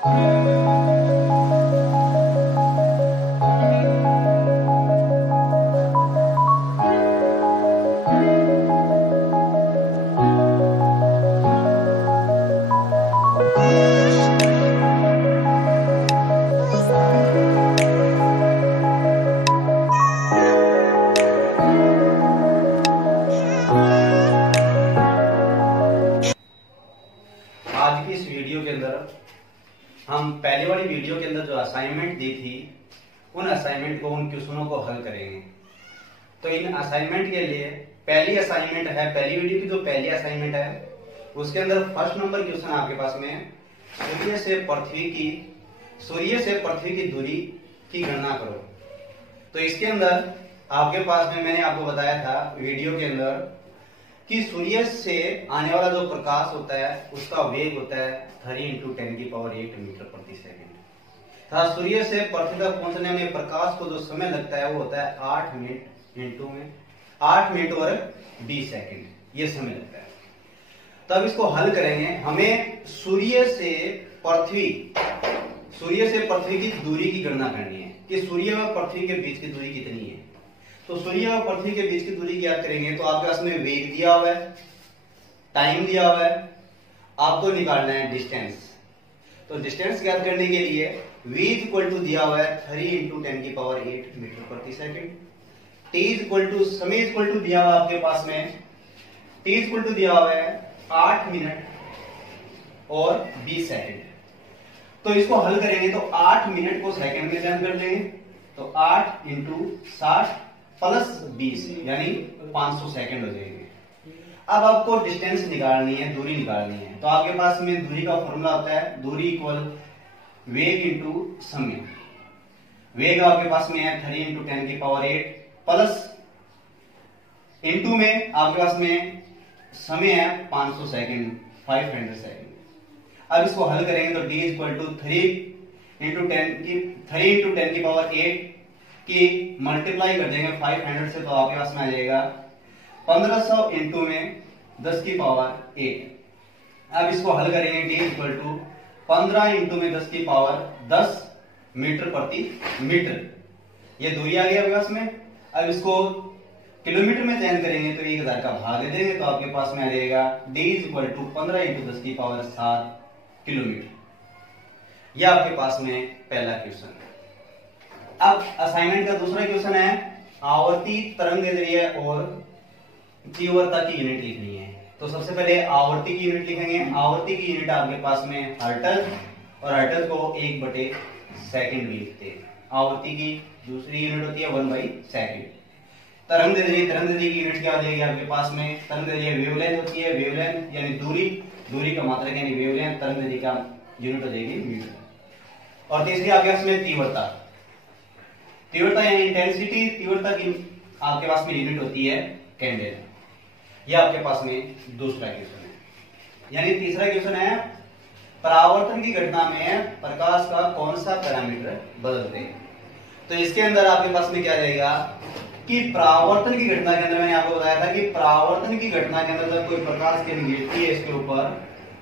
आज की इस वीडियो के अंदर हम पहले वाली वीडियो के अंदर जो असाइनमेंट दी थी उन असाइनमेंट को, उन क्वेश्चनों को हल करेंगे। तो इन असाइनमेंट के लिए पहली असाइनमेंट है, पहली वीडियो की जो पहली असाइनमेंट है उसके अंदर फर्स्ट नंबर क्वेश्चन आपके पास में है, सूर्य से पृथ्वी की दूरी की गणना करो। तो इसके अंदर आपके पास में मैंने आपको बताया था वीडियो के अंदर कि सूर्य से आने वाला जो प्रकाश होता है उसका वेग होता है 3×10⁸ मीटर प्रति सेकंड। था सूर्य से पृथ्वी तक पहुंचने में प्रकाश को जो समय लगता है वो होता है 8 मिनट में 8 मिनट और 20 सेकंड ये समय लगता है। तब इसको हल करेंगे। हमें सूर्य से पृथ्वी की दूरी की गणना करनी है कि सूर्य व पृथ्वी के बीच की दूरी कितनी है। तो सूर्य और पृथ्वी के बीच की दूरी ज्ञात करेंगे। तो आपके पास में वेग दिया हुआ है, टाइम दिया हुआ है, आपको निकालना है डिस्टेंस। तो डिस्टेंस ज्ञात करने के लिए v इक्वल टू दिया हुआ है 3×10⁸ मीटर प्रति सेकंड। t इक्वल टू समय इक्वल टू दिया हुआ आपके पास में t इक्वल टू दिया हुआ है 8 मिनट और 20 सेकंड। तो इसको हल करेंगे तो 8 मिनट को सेकंड में चेंज कर देंगे। तो 8 × 60 प्लस 20 यानी 500 सेकंड हो जाएंगे। अब आपको डिस्टेंस निकालनी है, दूरी निकालनी है। तो आपके पास में दूरी का फॉर्मूला होता है दूरी इक्वल वेग इंटू समय। वेग आपके पास में है 3×10⁸ प्लस इंटू में आपके पास में समय है 500 सेकंड 500 सेकंड। अब इसको हल करेंगे तो d इक्वल टू 3×10⁸ की मल्टीप्लाई कर देंगे 500 से। तो आपके पास में आ जाएगा 1500 इंटू में 10⁸। अब इसको हल करेंगे d इक्वल टू 15 इंटू में 10⁻10 मीटर प्रति मीटर। ये दूरी आ गई आपके पास में। अब इसको किलोमीटर में चेंज करेंगे तो 1000 का भाग दे देंगे। तो आपके पास में आ जाएगा d equal to 15 into 10⁻7 kilometre. यह आपके पास में पहला क्वेश्चन है। अब असाइनमेंट का दूसरा क्वेश्चन है आवर्ती तरंगदैर्घ्य और तीव्रता की यूनिट लिखनी है। तो सबसे पहले आवर्ती की यूनिट लिखेंगे। आवर्ती की यूनिट आपके पास में हर्ट्ज और हर्ट्ज को 1/सेकंड भी लिखते हैं। आवर्ती की दूसरी यूनिट होती है 1/सेकंड। तरंगदैर्घ्य की यूनिट क्या हो जाएगी आपके पास में? तरंगदैर्घ्य वेवलेंथ होती है। वेवलेंथ यानी दूरी का मात्रक यानी वेवलेंथ। तरंगदैर्घ्य का यूनिट हो जाएगी मीटर। और तीसरी आपके पास में तीव्रता यानी इंटेंसिटी। तीव्रता की आपके पास में यूनिट होती है कैंडेल। यह आपके पास में दूसरा क्वेश्चन है। यानी तीसरा क्वेश्चन है परावर्तन की घटना में प्रकाश का कौन सा पैरामीटर बदलते हैं। तो इसके अंदर आपके पास में क्या रहेगा कि परावर्तन की घटना के अंदर मैंने आपको बताया था कि परावर्तन की घटना के अंदर जब कोई प्रकाश किरण गिरती है इसके ऊपर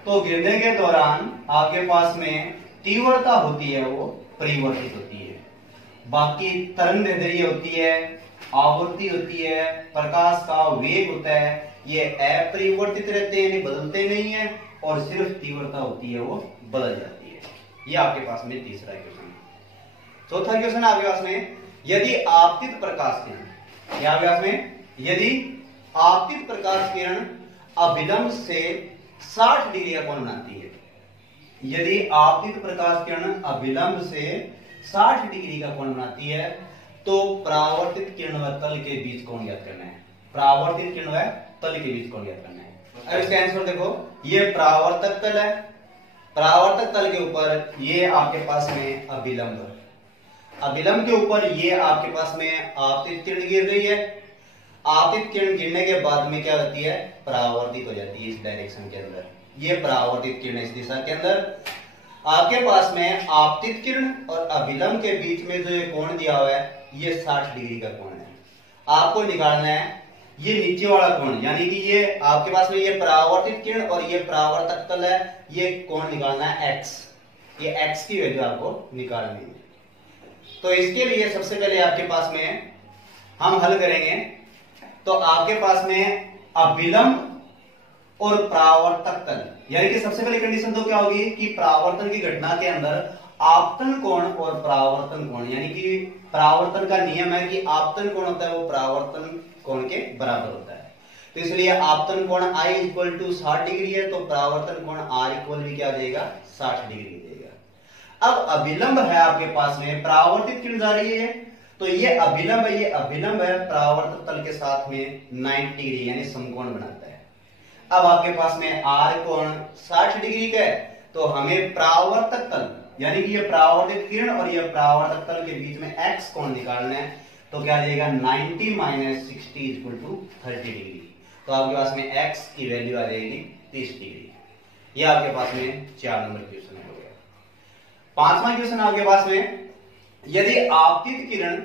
तो गिरने के दौरान आपके पास में तीव्रता होती है वो परिवर्तित होती है। बाकी तरंगदैर्घ्य होती है, आवृत्ति होती है, प्रकाश का वेग होता है, ये अपरिवर्तित रहते हैं, बदलते नहीं है। और सिर्फ तीव्रता होती है वो बदल जाती है। ये आपके पास में तीसरा क्वेश्चन है। चौथा क्वेश्चन आपके पास में यदि आपतित प्रकाश किरण, आपके पास में यदि आपतित प्रकाश किरण अभिलंब से 60 डिग्री का कोण बनाती है। यदि आपतित प्रकाश किरण अभिलंब से 60 डिग्री का कोण बनाती है तो परावर्तित किरण व तल के बीच कोण ज्ञात करना है। परावर्तित किरण व तल के बीच कोण ज्ञात करना है। अब इसका आंसर देखो, ये परावर्तक तल है। परावर्तक तल के ऊपर ये आपके पास में अभिलंब, अभिलंब के ऊपर ये आपके पास में आपतित किरण गिर रही है। आपतित किरण गिरने के बाद में क्या होती है? परावर्तित हो जाती है इस डायरेक्शन के अंदर। ये परावर्तित किरण इस दिशा के अंदर। आपके पास में आपतित किरण और अभिलंब के बीच में जो ये कोण दिया हुआ है ये 60 डिग्री का कोण है। आपको निकालना है ये नीचे वाला कोण, यानी कि ये आपके पास में ये परावर्तित किरण और ये परावर्तक तल है, ये कोण निकालना है x। ये x की वैल्यू आपको निकालनी है। तो इसके लिए सबसे पहले आपके पास में हम हल करेंगे। तो आपके पास में अभिलंब और परावर्तक तल, यानी कि सबसे पहले कंडीशन तो क्या होगी कि परावर्तन की घटना के अंदर आपतन कोण और परावर्तन कोण, यानी कि परावर्तन का नियम है कि आपतन कोण होता है वो परावर्तन कोण के बराबर होता है। तो इसलिए आपतन कोण I इक्वल टू 60 डिग्री है, तो परावर्तन कोण R इक्वल भी क्या देगा 60 डिग्री देगा। अब अभिलंब है आपके पास में, परावर्तित किरण जा रही है, तो ये अभिलंब है, ये अभिलंब है परावर्तक तल के साथ में 90 डिग्री यानी समकोण बनाता है। अब आपके पास में R कोण 60 डिग्री का है, तो हमें परावर्तक तल यानी कि ये परावर्तित किरण और ये परावर्तक तल के बीच में x कोण निकालना है। तो क्या देगा 90 माइनस 60 इक्वल टू 30 डिग्री। तो आपके पास में x की वैल्यू आ जाएगी 30 डिग्री। ये आपके पास में 4 नंबर क्वेश्चन हो गया। 5वां क्वेश्चन आपके पास में, यदि आपतित किरण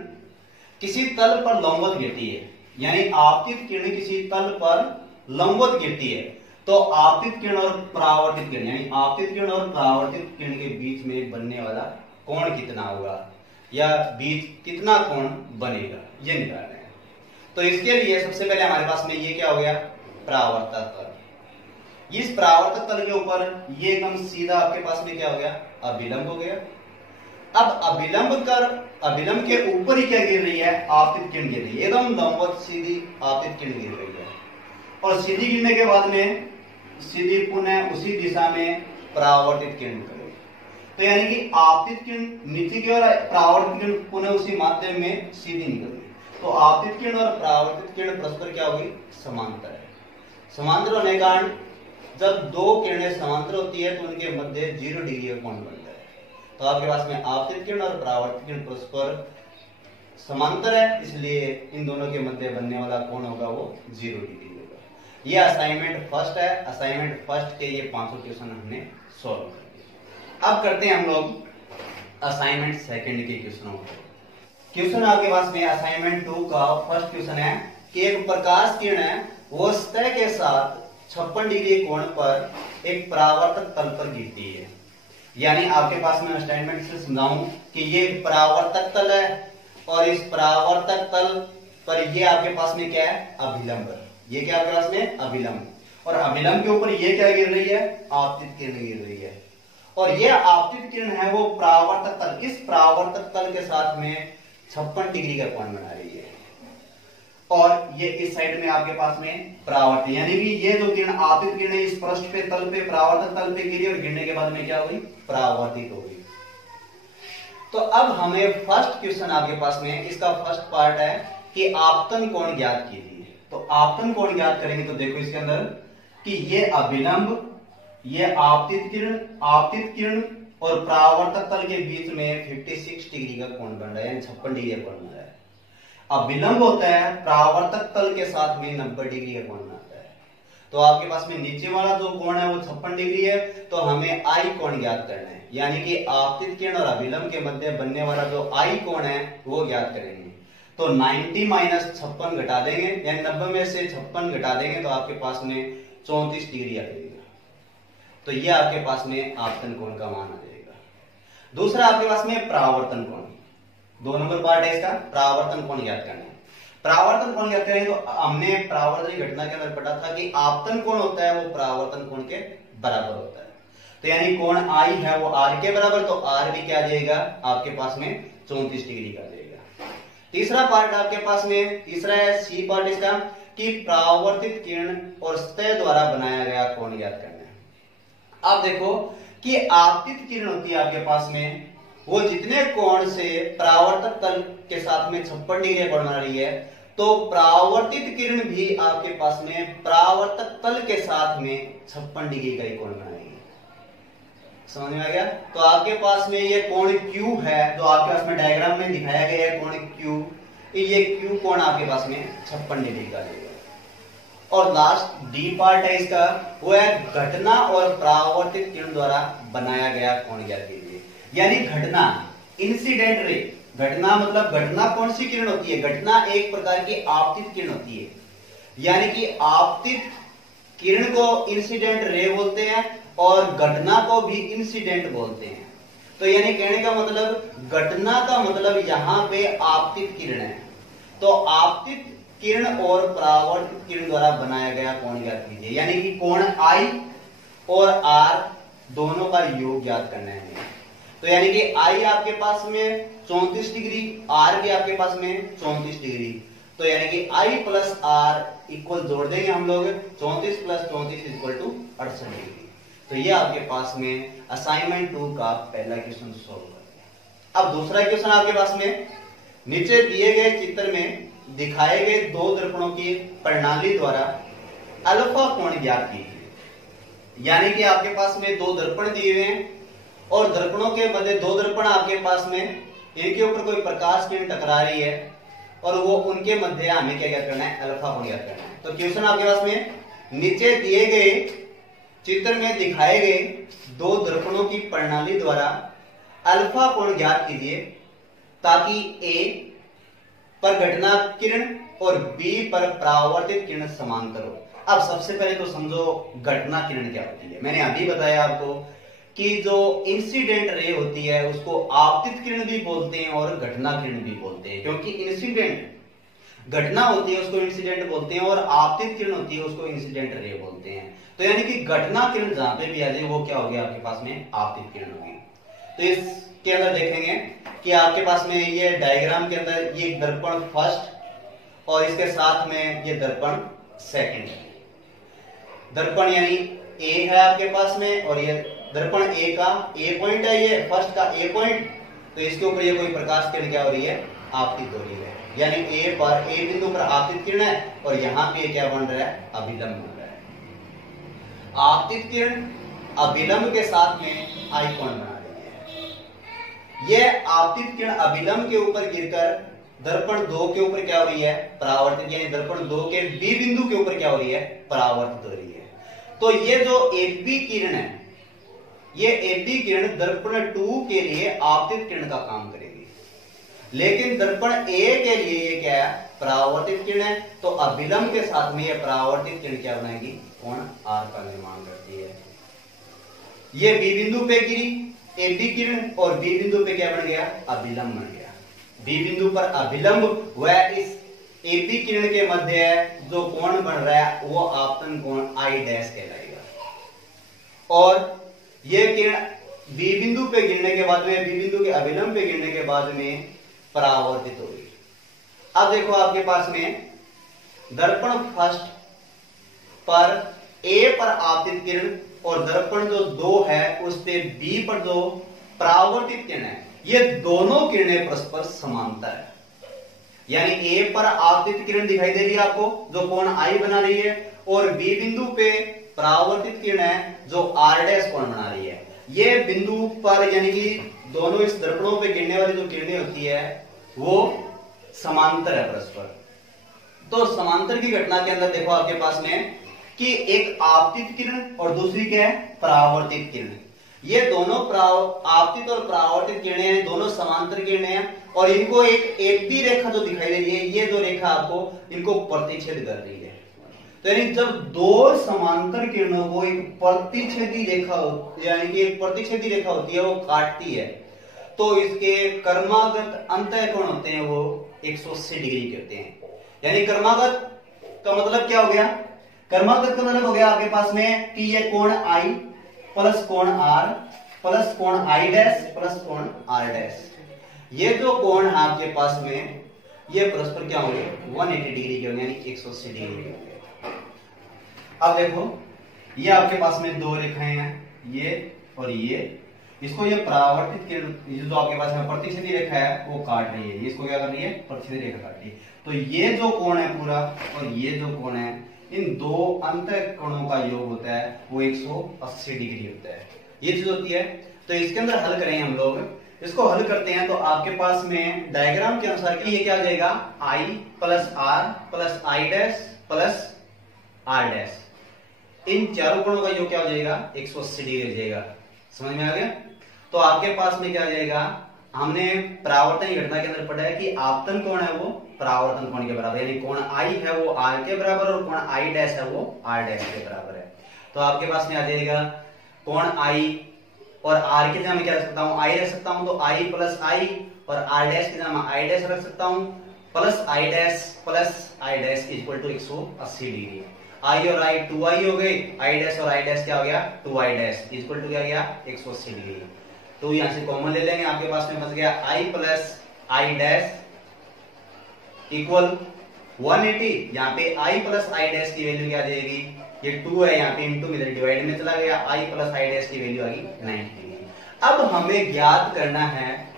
किसी तल पर लंबवत गिरती है, यानी आपतित किरण किसी तल पर लंबवत गिरती है, तो आपतित किरण और परावर्तित किरण यानी आपतित किरण और परावर्तित किरण के बीच में बनने वाला कोण कितना होगा या बीच कितना कोण बनेगा, ये निकालना है। तो इसके लिए सबसे पहले हमारे पास में ये क्या हो गया परावर्तक तल। इस परावर्तक तल के ऊपर ये एकदम सीधा आपके पास में क्या हो गया अभिलंब हो गया। अब अभिलंब के ऊपर ही क्या गिर रही है आपतित किरण गिर रही है, एकदम लंबवत सीधी आपतित किरण गिर रही है। और सीधी गिरने के बाद में सीधी पुनः उसी दिशा में परावर्तित किरण करेगी। तो यानी कि आपतित किरण नीचे की ओर, परावर्तित किरण पुनः उसी माध्यम में सीधी निकलेगी। तो आपतित किरण और परावर्तित किरण परस्पर क्या होगी समांतर है। समांतर होने के कारण जब दो किरणें समांतर होती है तो उनके मध्य 0 डिग्री का कोण बनता है। तो आपके पास में आपतित किरण और परावर्तित किरण परस्पर समांतर है, इसलिए इन दोनों के मध्य बनने वाला कोण होगा वो 0 डिग्री। ये असाइनमेंट फर्स्ट है। असाइनमेंट फर्स्ट के ये 500 क्वेश्चन हमने सॉल्व कर दिए। अब करते हैं हम लोग असाइनमेंट सेकंड के क्वेश्चनों को। क्वेश्चन आपके पास में असाइनमेंट 2 का फर्स्ट क्वेश्चन है कि एक प्रकाश किरण है वो सतह के साथ 56 डिग्री कोण पर एक परावर्तक तल पर गिरती है। यानी आपके पास में असाइनमेंट से समझाऊं कि ये परावर्तक तल है और इस परावर्तक तल पर ये आपके पास में क्या है अभिलंब। ये क्या आपके पास में अभिलंब, और अभिलंब के ऊपर ये क्या गिर रही है आपतित किरण गिर रही है। और ये आपतित किरण है वो परावर्तक तल, इस परावर्तक तल के साथ में 56 डिग्री का कोण बना रही है। और ये इस साइड में आपके पास में परावर्तित, यानी कि ये जो किरण आपतित किरण इस पृष्ठ पे तल पे परावर्तक तल पे गिरी और गिरने के बाद में क्या हुई परावर्तित हो गई। तो अब हमें फर्स्ट क्वेश्चन आपके पास में इसका फर्स्ट पार्ट है कि आपतन कोण ज्ञात कीजिए। तो आपतन कोण ज्ञात करेंगे तो देखो इसके अंदर कि ये अभिलंब, ये आपतित किरण और परावर्तक तल के बीच में 56 डिग्री का कोण बन रहा है, यानी 56 डिग्री का कोण बन रहा है। अभिलंब होता है परावर्तक तल के साथ में 90 डिग्री का कोण बनता है। तो आपके पास में नीचे वाला जो कोण है वो 56 डिग्री है, तो हमें I कोण ज्ञात करना है, यानी कि आपतित किरण और अभिलंब के मध्य बनने वाला जो I कोण है वो ज्ञात करेंगे। तो 90 माइनस 56 घटा देंगे, यानी 90 में से 56 घटा देंगे तो आपके पास में 34 डिग्री आ जाएगा। तो ये आपके पास में आपतन कोण का मान आ जाएगा। दूसरा आपके पास में परावर्तन कोण, 2 नंबर पार्ट है इसका, परावर्तन कोण ज्ञात करना है। परावर्तन कोण ज्ञात करें तो हमने परावर्तन की घटना के अंदर पढ़ा था कि आपतन कोण होता है वो परावर्तन कोण के बराबर होता है। तो यानी कोण I है वो R के बराबर, तो R भी क्या आ जाएगा आपके पास में 34 डिग्री का। तीसरा पार्ट आपके पास में, तीसरा है सी पार्ट इसका कि परावर्तित किरण और सतह द्वारा बनाया गया कोण ज्ञात करना है। अब देखो कि आपतित किरण होती है आपके पास में, वो जितने कोण से परावर्तक तल के साथ में 56 डिग्री कोण बना रही है, तो परावर्तित किरण भी आपके पास में परावर्तक तल के साथ में 56 डिग्री का ही कोण बनाएगी। समझ में आ गया? तो आपके पास में ये कोण Q है, जो आपके पास में डायग्राम में दिखाया गया है कोण Q, ये Q कोण आपके पास में 56 डिग्री का देगा। और लास्ट डी पार्ट है इसका, वो है घटना और परावर्तित किरण द्वारा बनाया गया कोण ज्ञात कीजिए। यानी घटना, इंसिडेंट रे, घटना मतलब घटना कौन सी किरण होती है? घटना एक प्रकार की आपतित किरण होती है, यानी कि आपतित किरण को इंसिडेंट रे बोलते हैं और घटना को भी इंसिडेंट बोलते हैं। तो यानी कहने का मतलब घटना का मतलब यहां पे आपतित किरण है। तो आपतित किरण और परावर्तित किरण द्वारा बनाया गया कोण ज्ञात कीजिए, यानी कि कोण आई और आर दोनों का योग ज्ञात करना है। तो यानी कि आई आपके पास में 34 डिग्री, आर भी आपके पास में 34 डिग्री। तो यानी कि आई प्लस आर इक्वल जोड़ देंगे हम लोग, 34 प्लस 34 इक्वल टू 68 डिग्री। तो ये आपके पास में असाइनमेंट 2 का पहला क्वेश्चन सॉल्व कर दिया। अब दूसरा क्वेश्चन आपके पास में, नीचे दिए गए चित्र में दिखाए गए दो दर्पणों की प्रणाली द्वारा अल्फा कोण ज्ञात कीजिए। यानी कि आपके पास में दो दर्पण दिए हुए हैं और दर्पणों के मध्य दो दर्पण आपके पास में, इनके ऊपर कोई प्रकाश किरण टकरा रही है और वो उनके मध्य हमें क्या ज्ञात करना है, अल्फा कोण ज्ञात करना है। तो क्वेश्चन आपके पास में, नीचे दिए गए चित्र में दिखाए गए दो दर्पणों की प्रणाली द्वारा अल्फा कोण ज्ञात कीजिए ताकि ए पर घटना किरण और बी पर परावर्तित किरण समांतर हो। अब सबसे पहले तो समझो घटना किरण क्या होती है। मैंने अभी बताया आपको कि जो इंसिडेंट रे होती है उसको आपतित किरण भी बोलते हैं और घटना किरण भी बोलते हैं, क्योंकि इंसिडेंट घटना होती है उसको इंसिडेंट बोलते हैं और आपतित किरण होती है उसको इंसिडेंट रे बोलते हैं। तो यानी कि घटना किरण जहां पे भी आ जाए वो क्या हो गया आपके पास में, आपतित किरण होगी। तो इसके अंदर देखेंगे कि आपके पास में ये डायग्राम के अंदर ये दर्पण फर्स्ट और इसके साथ में ये दर्पण सेकंड। दर्पण यानी ए है आपके पास में और ये दर्पण ए का ए पॉइंट है, ये फर्स्ट का ए पॉइंट। तो इसके ऊपर ये कोई प्रकाश किरण क्या हो रही है, आपतित हो रही है। यानी ए बिंदु पर आपतित किरण है और यहां पे क्या बन रहा है, अभिलंब बन रहा है। आपतित किरण अभिलंब के साथ में आई कोण बना रही है। यह आपतित किरण अभिलंब के ऊपर गिरकर दर्पण 2 के ऊपर क्या हो रही है, परावर्तित, यानी दर्पण 2 के बी बिंदु के ऊपर क्या हो रही है, परावर्तित हो रही है। तो ये जो एबी किरण है, ये एबी किरण दर्पण 2 के लिए आपतित किरण का काम करेगी, लेकिन दर्पण ए के लिए ये क्या है, परावर्तित किरण है। तो अभिलंब के साथ में ये परावर्तित किरण क्या बनाएगी, कोण आर का निर्माण करती है। ये बी बिंदु पे गिरी एबी किरण और बी बिंदु पे क्या बन गया, अभिलंब बन गया। बी बिंदु पर अभिलंब वह इस एबी किरण के मध्य जो कोण बन रहा है वो आपतन कोण आई डैश कहलाएगा। और ये किरण बी बिंदु पे गिरने के बाद में, बी बिंदु के अभिलंब पे गिरने के बाद में परावर्तित होगी। अब देखो आपके पास में दर्पण फर्स्ट पर ए पर आपतित किरण और दर्पण जो 2 है उस पे बी पर जो परावर्तित किरण है, ये दोनों किरणें परस्पर समांतर है। यानी ए पर आपतित किरण दिखाई दे रही है आपको जो कोण आई बना रही है, और बी बिंदु पे परावर्तित किरण है जो आर डैश कोण बना रही है। ये बिंदु पर यानी कि दोनों इस दर्पणों पे गिरने वाली जो किरणें होती है वो समांतर है परस्पर। तो समांतर की घटना के अंदर देखो आपके पास में कि एक आपतित किरण और दूसरी क्या है, परावर्तित किरण। ये दोनों आपतित और परावर्तित किरणें हैं, दोनों समांतर किरणें हैं और इनको एक एबी रेखा जो दिखाई दे रही है, ये जो रेखा आपको इनको प्रतिच्छेद कर रही है। तो यानी जब दो समांतर किरणों को एक प्रतिच्छेदी रेखा यानी कि एक प्रतिच्छेदी रेखा होती है वो काटती है, तो इसके कर्मागत अंतः कोण होते हैं वो 180 डिग्री के होते हैं। यानी कर्मागत का मतलब क्या हो गया, कर्मागत का मतलब हो गया आपके पास में कि ये कोण आई प्लस कोण आर प्लस कोण आई डैश प्लस कोण आर डैश, ये जो कोण है आपके पास में ये परस्पर क्या होंगे, 180 डिग्री के होंगे, यानी 180 डिग्री के होंगे। अब देखो ये आपके पास में दो रेखाएं हैं, ये और ये, इसको ये परावर्तित किरण जो आपके पास में प्रतिच्छेदी रेखा है वो काट रही है, इसको क्या कर रही है, प्रतिच्छेदी रेखा काट रही है। तो ये जो कोण है पूरा और ये जो कोण है, इन दो अंतर कोणों का योग होता है वो 180 डिग्री होता है, ये चीज होती है। तो इसके अंदर हल करेंगे हम लोग, इसको हल करते हैं तो आपके पास में डायग्राम के अनुसार कि ये क्या हो जाएगा, I plus R plus I dash plus R dash, इन चारों कोणों का योग क्या हो जाएगा, 180 डिग्री हो जाएगा। समझ में आ गया। तो आपके पास में क्या हो जाएगा, हमने परावर्तन घटना के अंदर पढ़ा है कि आपतन कोण है वो परावर्तन कोण के बराबर, यानी कोण आई है वो आर के बराबर और कोण आई डैश है वो आर डैश के बराबर है। तो आपके पास में आ जाएगा कोण आई और आर की जगह मैं क्या रख सकता हूँ, आई रख सकता हूँ, तो आई प्लस आई, और आर डैश की जगह मैं आई डैश रख सकता हूँ, plus I dash equal to 180 degree. I और आई 2i हो गए, आई डैश और आई डैश क्या हो गया, 2i डैश इक्वल टू क्या गया, 180 डिग्री। तो यहां से कॉमन ले लेंगे, आपके पास में बच गया आई प्लस आई डैश इक्वल 180। यहाँ पे आई प्लस आई डैश की वैल्यू क्या आ जाएगी, ये 2 है, यहाँ पे इंटू में डिवाइड में चला गया, आई प्लस आई डैश की वैल्यू आ गई 90। अब हमें ज्ञात करना है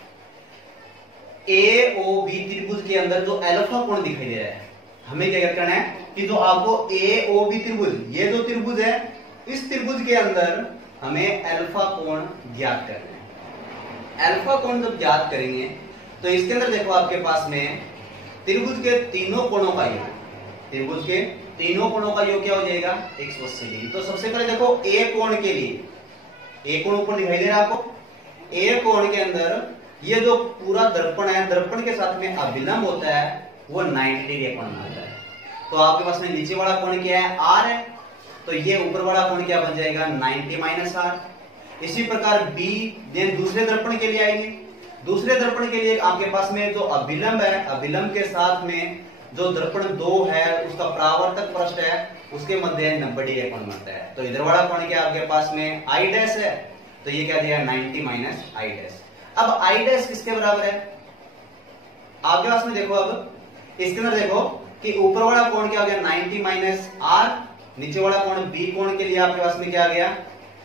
एओबी त्रिभुज के अंदर जो अल्फा कोण दिखाई दे रहा है, हमें क्या करना है कि जो आपको एओबी त्रिभुज, ये जो त्रिभुज है, इस त्रिभुज के अंदर हमें अल्फा कोण ज्ञात करना है। अल्फा कोण जब ज्ञात करेंगे तो इसके अंदर देखो आपके पास में त्रिभुज के तीनों कोणों का योग, त्रिभुज के तीनों कोणों का योग क्या हो जाएगा, 180 डिग्री। तो सबसे पहले देखो ए कोण के लिए, ए कोण ऊपर दिखाई दे रहा है आपको, ए कोण के अंदर ये जो पूरा दर्पण है, दर्पण के साथ में अभिलंब होता है वो 90 डिग्री कोण आता है। तो आपके पास में नीचे वाला कोण क्या है, आर है, तो ये ऊपर वाला कोण क्या बन जाएगा, 90 माइनस आर। इसी प्रकार बी, देन दूसरे दर्पण के लिए आएंगे, दूसरे दर्पण के लिए आपके पास में जो अभिलंब है, अभिलंब के साथ में जो दर्पण 2 है उसका परावर्तक पृष्ठ है, उसके मध्य 90 डिग्री कोण बनता है। तो इधर वाला कोण क्या आपके पास में आई डैश है, तो ये क्या दिया 90 माइनस आई डैश। अब आई डैश किसके बराबर है, आपके पास में देखो, अब इसके अंदर देखो कि ऊपर वाला कोण क्या हो गया 90 माइनस आर, नीचे वाला कोण बी कोण के लिए आपके पास में क्या आ गया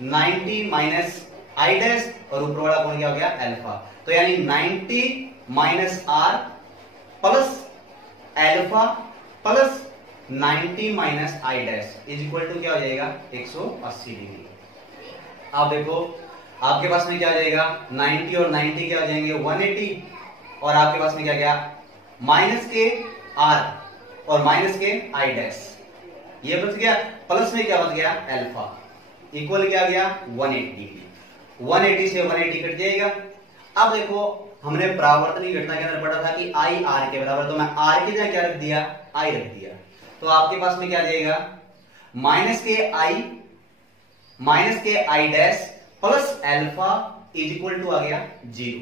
90 माइनस आई डैश, और ऊपर वाला कोण क्या हो गया अल्फा। तो यानी 90 minus r plus alpha plus 90 minus i dash is equal to क्या हो जाएगा 180 डिग्री। आप देखो आपके पास में क्या आ जाएगा 90 और 90 क्या हो जाएंगे 180, और आपके पास में क्या गया माइनस के आर और माइनस के आई डैश, ये बच गया, प्लस में क्या बच गया अल्फा, इक्वल क्या गया 180। 180 से 180 कट जाएगा। अब देखो हमने परावर्तनीय घटना के अंदर पढ़ा था कि आई आर के बराबर, तो मैं आर की जगह क्या रख दिया, आई रख दिया, तो आपके पास में क्या आ जाएगा माइनस के I dash plus alpha is equal to आ गया 0,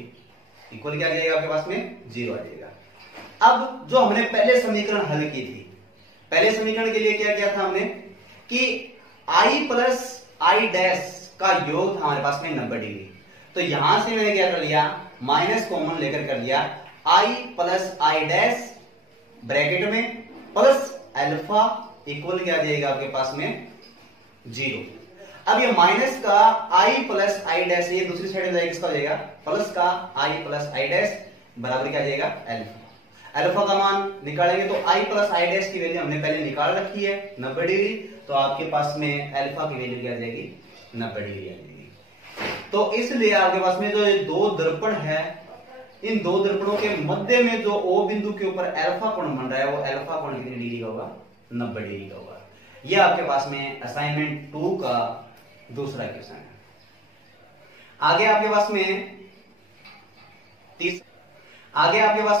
इक्वल क्या आ जाएगा आपके पास में 0 आ जाएगा। अब जो हमने पहले समीकरण हल की थी, पहले समीकरण के लिए क्या किया था हमने कि आई प्लस आई डैश का योग था हमारे पास में 90 डिग्री, तो यहां से मैंने क्या कर लिया माइनस कॉमन लेकर कर लिया आई प्लस आई डैश ब्रैकेट में प्लस अल्फा इक्वल क्या आ जाएगा आपके पास में 0। अब ये माइनस का आई प्लस आई डैश, ये दूसरी साइड में किसका हो जाएगा प्लस का आई प्लस आई डैश बराबर क्या आ जाएगा अल्फा। अल्फा का मान निकालेंगे तो आई प्लस आई डैश की वैल्यू हमने पहले निकाल रखी है 90 डिग्री, तो आपके पास में अल्फा की वैल्यू क्या आ जाएगी 90 डिग्री आ जाएगी। तो इसलिए आपके पास में जो ये दो दर्पण है, इन दो दर्पणों के मध्य में जो ओ बिंदु के ऊपर अल्फा कोण बन रहा है वो अल्फा कोण कितनी डिग्री का होगा 90 डिग्री का होगा। यह आपके पास में असाइनमेंट 2 का दूसरा क्वेश्चन है। आगे आपके पास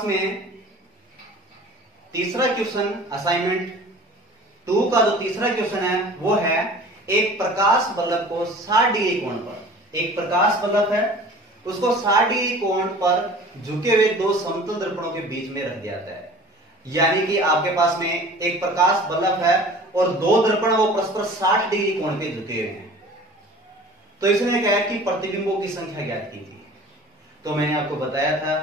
में तीसरा क्वेश्चन असाइनमेंट 2 का जो तीसरा क्वेश्चन है वो है एक प्रकाश बल्ब को 60 डिग्री कोण पर, एक प्रकाश बल्ब है उसको 60 डिग्री कोण पर झुके हुए दो समतल दर्पणों के बीच में रख दिया जाता है। यानी कि आपके पास में एक प्रकाश बल्ब है और दो दर्पण वो परस्पर 60 डिग्री कोण पे झुके हुए हैं। तो इसने कहा कि प्रतिबिंबों की संख्या ज्ञात की थी। तो मैंने आपको बताया था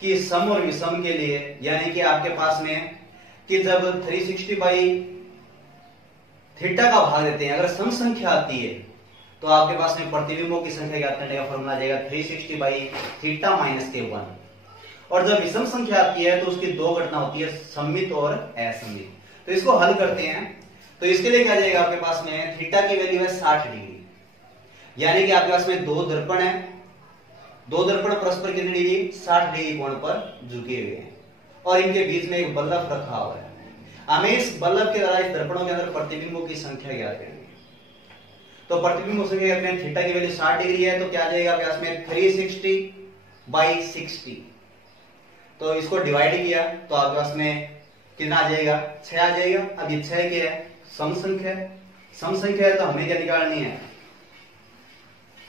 कि सम और विषम के लिए, यानी कि आपके पास में कि जब 360 बाई थीटा का भाग देते हैं, अगर सम संख्या आती है तो आपके पास में प्रतिबिंबों की संख्या ज्ञात करने का फॉर्मूला आ जाएगा 360 बाई थीटा माइनस के 1। और जब विषम संख्या आती है तो उसकी दो घटना होती है, सम्मित और असम्मित। तो इसको हल करते हैं तो इसके लिए क्या जाएगा आपके पास में थीटा की वैल्यू है 60 डिग्री, यानी कि आपके पास में दो दर्पण है, दो दर्पण परस्पर कितनी डिग्री 60 डिग्री कोण पर झुके हुए हैं और इनके बीच में एक बल्ब रखा हुआ है। हमें इस बल्ब के द्वारा इस दर्पणों के अंदर प्रतिबिंबों की संख्या ज्ञात करेंगे। तो प्रतिबिंबों की संख्या कहते हैं थीटा की वैल्यू 60 डिग्री है, तो क्या आ जाएगा आपके पास में 360 बाई 60। तो इसको डिवाइड किया तो आपके पास में कितना आ जाएगा 6 आ जाएगा। अब ये 6 क्या है सम संख्या है, सम संख्या है तो हमें क्या निकालनी है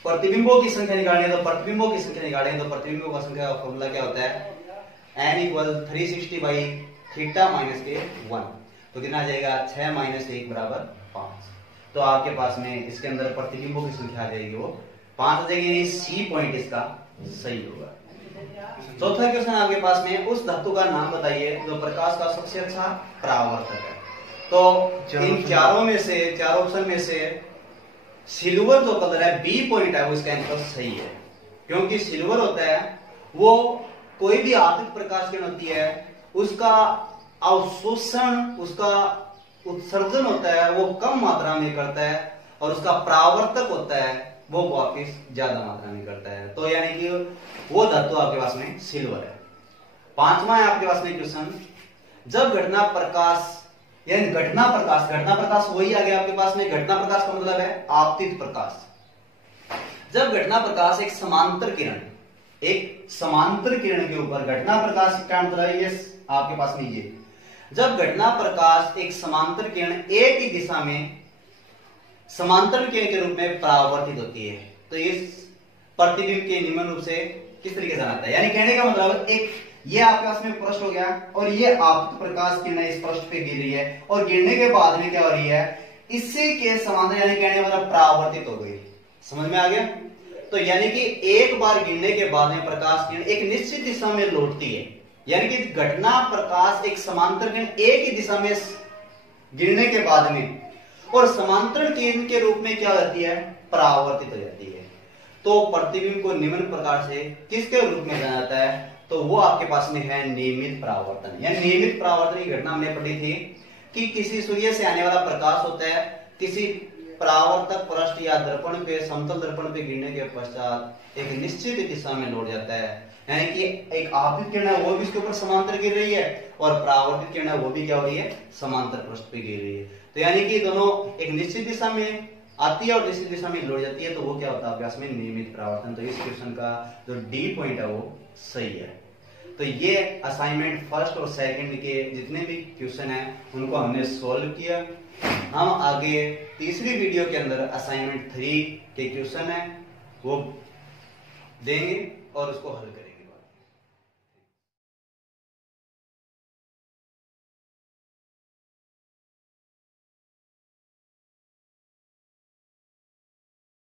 प्रतिबिंबों की संख्या निकालनी है तो प्रतिबिंबों की संख्या निकालेंगे तो प्रतिबिंबों की संख्या का फॉर्मूला क्या होता है, n equal 360 by theta minus के 1। तो कितना आ जाएगा 6 माइनस 1 बराबर 5। तो आपके पास में इसके अंदर प्रतिबिंबों की संख्या आ जाएगी वो 5 आ जाएगी, यानी सी पॉइंट इसका सही होगा। चौथा क्वेश्चन आपके पास में उस धातु का नाम बताइए जो प्रकाश का सबसे अच्छा परावर्तक है। तो इन चार ऑप्शन में से सिल्वर जो कलर है बी पॉइंट है वो इसका आंसर सही है, क्योंकि सिल्वर होता है वो कोई भी आपतित प्रकाश किरण होती है उसका अवशोषण, उसका उत्सर्जन होता है वो कम मात्रा में करता है और उसका परावर्तक होता है वो वापिस ज्यादा मात्रा में करता है। तो यानी कि वो धातु आपके पास में सिल्वर है। पांचवा है आपके पास में क्वेश्चन, जब घटना प्रकाश यानी घटना प्रकाश वही आ गया आपके पास में। घटना प्रकाश का मतलब है आपतित प्रकाश। जब घटना प्रकाश एक समांतर किरण के ऊपर, घटना प्रकाश का मतलब है ये आपके पास में ये, जब घटना प्रकाश एक समांतर किरण एक ही दिशा में समांतर किरण के रूप में परावर्तित होती है तो इस प्रतिबिंब के निम्न रूप से किस तरीके से आता है। यानी कहने का मतलब एक ये आपके पास में पृष्ठ हो गया और ये आपतित प्रकाश किरण इस पृष्ठ पे गिर रही है और गिरने के बाद में क्या हो रही है, इसी के समांतर, यानी कहने का मतलब परावर्तित हो गई। समझ में आ गया? तो यानी कि एक बार गिरने के बाद में प्रकाश किरण एक निश्चित दिशा में लौटती है, यानी कि घटना प्रकाश एक समांतर किरण एक ही दिशा में गिरने के बाद में और समांतर किरण के रूप में क्या होती है, परावर्तित हो जाती है। तो प्रतिबिंब को निम्न प्रकार से किसके रूप में जाना जाता है, तो वो आपके पास में है नियमित परावर्तन। यानी नियमित परावर्तन की घटना हमने पढ़ी थी कि किसी सूर्य से आने वाला प्रकाश होता है किसी परावर्तक पृष्ठ या दर्पण पे, समतल दर्पण पे गिरने के पश्चात एक निश्चित दिशा में लौट जाता है। यानी कि एक आपतित किरण है वो भी इसके ऊपर समांतर गिर रही है और परावर्तित किरण है वो भी क्या हो रही है, समांतर पृष्ठ पे गिर रही है। तो यानी कि दोनों एक निश्चित दिशा में आती है और निश्चित दिशा में लौट जाती है, तो वो क्या होता है अभ्यास में नियमित परावर्तन। तो इस क्वेश्चन का जो डी पॉइंट है वो सही है। तो ये असाइनमेंट फर्स्ट और सेकंड के जितने भी क्वेश्चन हैं उनको हमने सॉल्व किया। हम आगे तीसरी वीडियो के अंदर असाइनमेंट 3 के क्वेश्चन है वो देंगे और उसको हल करेंगे।